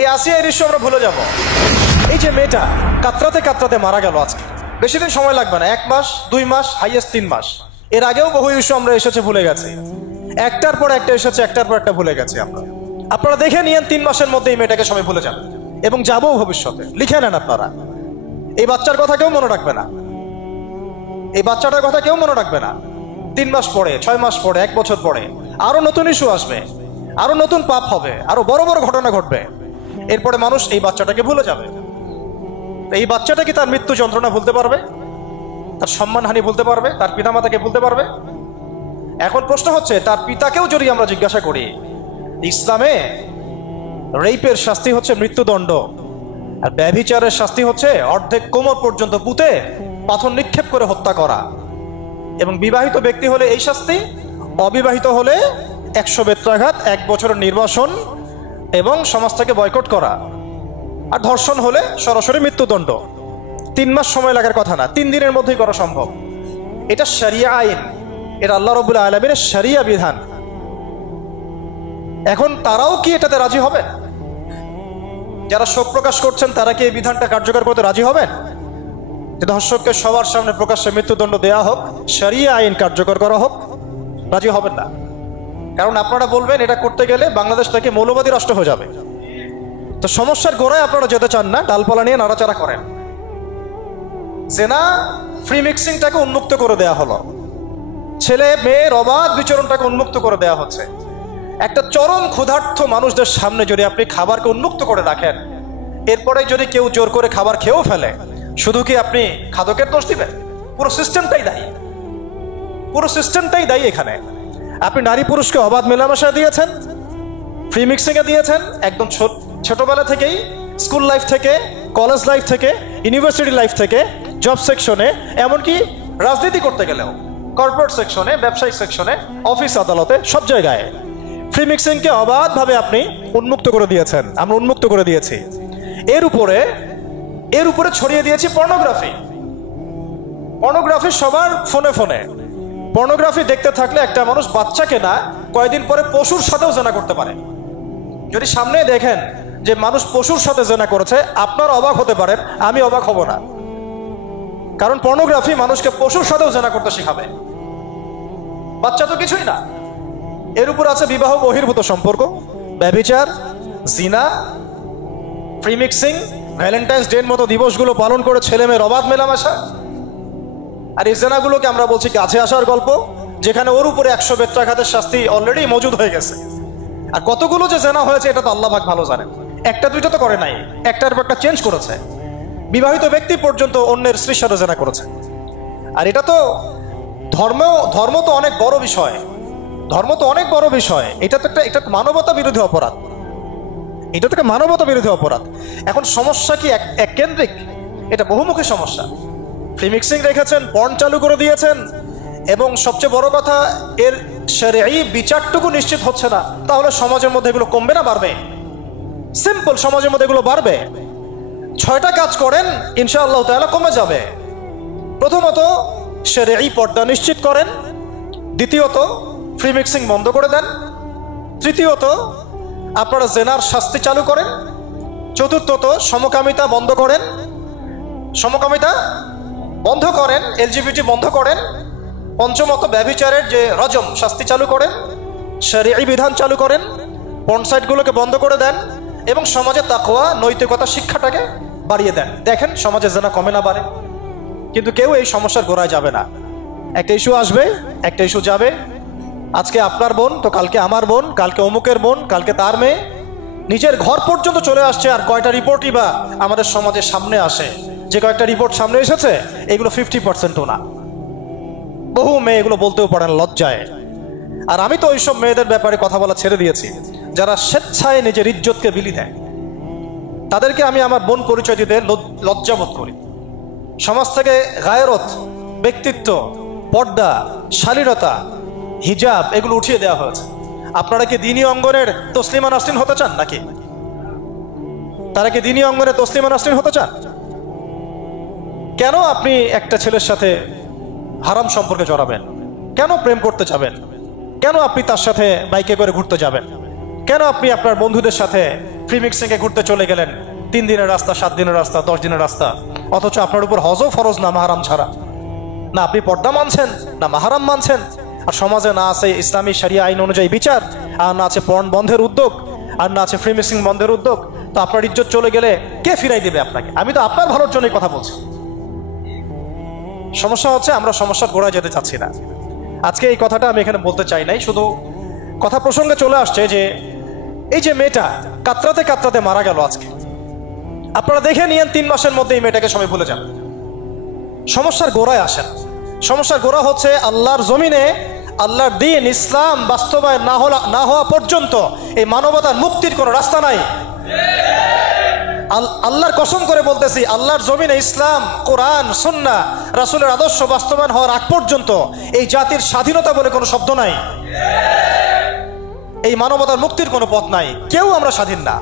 এই আসিয়া এই দৃশ্য আমরা ভুলে যাব। এই যে মেয়েটা কাতরাতে কাতরাতে মারা গেল আজকে, বেশি দিন সময় লাগবে না, 1 মাস 2 মাস হাইয়েস্ট 3 মাস। এর আগেও বহু ইস্যু আমরা এসেছে ভুলে গেছি, একটার পর একটা এসেছে, একটার পর একটা ভুলে গেছি আমরা। আপনারা দেখে নিয়েন 3 মাসের মধ্যে এই মেয়েটাকে সবাই ভুলে যান এবং যাবো ভবিষ্যতে। লিখে নেন আপনারা, এই বাচ্চার কথা কেউ মনে রাখবে না, এই বাচ্চাটার কথা কেউ মনে রাখবে না। 3 মাস পরে, 6 মাস পরে, 1 বছর পরে আরো নতুন ইস্যু আসবে, আরো নতুন পাপ হবে, আরো বড় বড় ঘটনা ঘটবে। এরপরে মানুষ এই বাচ্চাটাকে ভুলে যাবে। এই বাচ্চাটা কি তার মৃত্যু যন্ত্রণা ভুলতে পারবে? তার সম্মানহানি ভুলতে পারবে? তার পিতামাতাকে ভুলতে পারবে? এখন প্রশ্ন হচ্ছে, তার পিতাকেও যদি আমরা জিজ্ঞাসা করি, ইসলামে রেপের শাস্তি হচ্ছে মৃত্যুদণ্ড, আর ব্যভিচারের শাস্তি হচ্ছে অর্ধেক কোমর পর্যন্ত পুঁতে পাথর নিক্ষেপ করে হত্যা করা, এবং বিবাহিত ব্যক্তি হলে এই শাস্তি, অবিবাহিত হলে 100 বেত্রাঘাত, 1 বছরের নির্বাসন এবং সমাজ থেকে বয়কট করা, আর ধর্ষণ হলে সরাসরি মৃত্যুদণ্ড। 3 মাস সময় লাগার কথা না, 3 দিনের মধ্যেই করা সম্ভব। এটা শরিয়া আইন, এটা আল্লাহ রাব্বুল আলামিনের শরিয়া বিধান। এখন তারাও কি এটাতে রাজি হবে? যারা শোক প্রকাশ করছেন তারা কি এই বিধানটা কার্যকর করতে রাজি হবেন? যে ধর্ষককে সবার সামনে প্রকাশ্যে মৃত্যুদণ্ড দেওয়া হোক, শরিয়া আইন কার্যকর করা হোক? রাজি হবেন না। কারণ আপনারা বলবেন এটা করতে গেলে বাংলাদেশ থেকে মৌলবাদী রাষ্ট্র হয়ে যাবে। তো সমস্যার গোড়ায় আপনারা যেতে চান না, ডালপালা নিয়ে নাড়াচাড়া করেন। জেনা ফ্রি মিক্সিংটাকে উন্মুক্ত করে দেয়া হলো, ছেলে মেয়ের অবাধ বিচরণটাকে উন্মুক্ত করে দেয়া হচ্ছে। একটা চরম ক্ষুধার্ত মানুষদের সামনে যদি আপনি খাবারকে উন্মুক্ত করে রাখেন, এরপরে যদি কেউ জোর করে খাবার খেয়েও ফেলে, শুধু কি আপনি খাদকের দোষ দিবেন? পুরো সিস্টেমটাই দায়ী, পুরো সিস্টেমটাই দায়ী। এখানে আপনি নারী পুরুষকে অবাধ মেলামেশা দিয়েছেন, ফ্রি মিক্সিং এ দিয়েছেন, একদম ছোটবেলা থেকেই, স্কুল লাইফ থেকে, কলেজ লাইফ থেকে, ইউনিভার্সিটি লাইফ থেকে, জব সেকশনে, এমনকি রাজনীতি করতে গেলেও কর্পোরেট সেকশনে, ব্যবসায়িক সেকশনে, অফিস আদালতে, সব জায়গায় ফ্রি মিক্সিংকে অবাধভাবে আপনি উন্মুক্ত করে দিয়েছেন, আমরা উন্মুক্ত করে দিয়েছি। এর উপরে ছড়িয়ে দিয়েছি পর্নোগ্রাফি। পর্নোগ্রাফি সবার ফোনে ফোনে। পর্নোগ্রাফি দেখতে থাকলে একটা মানুষ বাচ্চাকে না, কয়েকদিন পরে পশুর সাথেও জেনা করতে পারে। যদি সামনে দেখেন যে মানুষ পশুর সাথে জেনা করেছে, আপনার অবাক হতে পারেন, আমি অবাক হব না। কারণ পর্নোগ্রাফি মানুষকে পশুর সাথেও জেনা করতে শেখাবে। বাচ্চা তো কিছুই না। এর উপর আছে বিবাহ বহির্ভূত সম্পর্ক, ব্যভিচার, জিনা, ফ্রি মিক্সিং, ভ্যালেন্টাইন্স ডে এর মতো দিবসগুলো পালন করে ছেলে মেয়ের অবাধ মেলামেশা। আর এই জেনাগুলোকে আমরা বলছি কাছে আসার গল্প, যেখানে ওর উপরে 100 বেত্রাঘাতের শাস্তি অলরেডি মজুদ হয়ে গেছে। আর কতগুলো যে জেনা হয়েছে এটা তো আল্লাহ পাক ভালো জানেন। একটা দুইটা তো করে নাই, একটার পর একটা চেঞ্জ করেছে। বিবাহিত ব্যক্তি পর্যন্ত অন্যের স্ত্রীর সাথে জেনা করেছে। আর এটা তো ধর্ম তো অনেক বড় বিষয়, ধর্ম তো অনেক বড় বিষয়। এটা তো একটা মানবতা বিরোধী অপরাধ, এটা তো একটা মানবতা বিরোধী অপরাধ। এখন সমস্যা কি এক কেন্দ্রিক? এটা বহুমুখী সমস্যা। ফ্রি মিক্সিং রেখেছেন, পর্ন চালু করে দিয়েছেন, এবং সবচেয়ে বড় কথা, এর শরঈ বিচারটুকু নিশ্চিত হচ্ছে না। তাহলে সমাজের মধ্যে এগুলো কমবে না বাড়বে? সিম্পল, সমাজের মধ্যে এগুলো বাড়বে। 6টা কাজ করেন, ইনশাআল্লাহ তাআলা কমে যাবে। প্রথমত শরঈ পর্দা নিশ্চিত করেন, দ্বিতীয়ত ফ্রি মিক্সিং বন্ধ করে দেন, তৃতীয়ত আপনারা জেনার শাস্তি চালু করেন, চতুর্থত সমকামিতা বন্ধ করেন, এলজিবিটি বন্ধ করেন, পঞ্চমত ব্যভিচারের যে রজম শাস্তি চালু করেন, শরঈ বিধান চালু করেন, পর্ন সাইটগুলোকে বন্ধ করে দেন, এবং সমাজে তাকওয়া নৈতিকতা শিক্ষাটাকে বাড়িয়ে দেন। দেখেন সমাজে জেনা কমে না বাড়ে। কিন্তু কেউ এই সমস্যার গোড়ায় যাবে না। একটা ইস্যু আসবে, একটা ইস্যু যাবে। আজকে আপনার বোন তো কালকে আমার বোন, কালকে অমুকের বোন, কালকে তার মেয়ে, নিজের ঘর পর্যন্ত চলে আসছে। আর কয়টা রিপোর্টই বা আমাদের সমাজের সামনে আসে? যে কয়েকটা রিপোর্ট সামনে এসেছে এগুলো 50%ও না। বহু মেয়ে এগুলো বলতেও পারেন লজ্জায়। আর আমি তো ওইসব মেয়েদের ব্যাপারে কথা বলা ছেড়ে দিয়েছি, যারা স্বেচ্ছায় নিজের ইজ্জতকে বিলি দেয়। তাদেরকে আমি আমার বোন পরিচয় দিতে লজ্জাবোধ করি। সমাজ থেকে গায়রত, ব্যক্তিত্ব, পর্দা, শালীনতা, হিজাব এগুলো উঠিয়ে দেওয়া হয়েছে। আপনারা কি দ্বীনি অঙ্গনের তসলিমা নাসরিন হতে চান নাকি? তারা কি দ্বীনি অঙ্গনে তসলিমা নাসরিন হতে চান? কেন আপনি একটা ছেলের সাথে হারাম সম্পর্কে জড়াবেন? কেন প্রেম করতে যাবেন? কেন আপনি তার সাথে বাইকে করে ঘুরতে যাবেন? কেন আপনি আপনার বন্ধুদের সাথে ফ্রি মিক্সিংয়ে ঘুরতে চলে গেলেন? 3 দিনের রাস্তা, 7 দিনের রাস্তা, 10 দিনের রাস্তা, অথচ আপনার উপর হজও ফরজ না মাহারাম ছাড়া। না আপনি পর্দা মানছেন, না মাহারাম মানছেন। আর সমাজে না আছে ইসলামী শরিয়া আইন অনুযায়ী বিচার, আর না আছে পর্ন বন্ধের উদ্যোগ, আর না আছে ফ্রি মিক্সিং বন্ধের উদ্যোগ। তো আপনার ইজ্জত চলে গেলে কে ফিরাই দেবে আপনাকে? আমি তো আপনার ভালোর জন্যই কথা বলছি। সমস্যা হচ্ছে আমরা সমস্যার গোড়ায় যেতে চাচ্ছি না। আজকে এই কথাটা আমি এখানে বলতে চাই নাই, শুধু কথা প্রসঙ্গে চলে আসছে যে এই যে মেয়েটা কাতরাতে কাতরাতে মারা গেল আজকে, আপনারা দেখে নিয়েন 3 মাসের মধ্যে এই মেয়েটাকে সবাই ভুলে যান। সমস্যার গোড়ায় আসেন। সমস্যার গোড়া হচ্ছে আল্লাহর জমিনে আল্লাহর দ্বীন ইসলাম বাস্তবায়ন না হওয়া পর্যন্ত এই মানবতার মুক্তির কোনো রাস্তা নাই। আল্লাহর কসম করে বলতেছি, আল্লাহর জমিনে ইসলাম, কোরআন, সুন্নাহ, রাসূলের আদর্শ বাস্তবায়ন হওয়ার আগ পর্যন্ত এই জাতির স্বাধীনতা বলে কোনো শব্দ নাই। এই মানবতার মুক্তির কোনো পথ নাই। কেউ আমরা স্বাধীন না।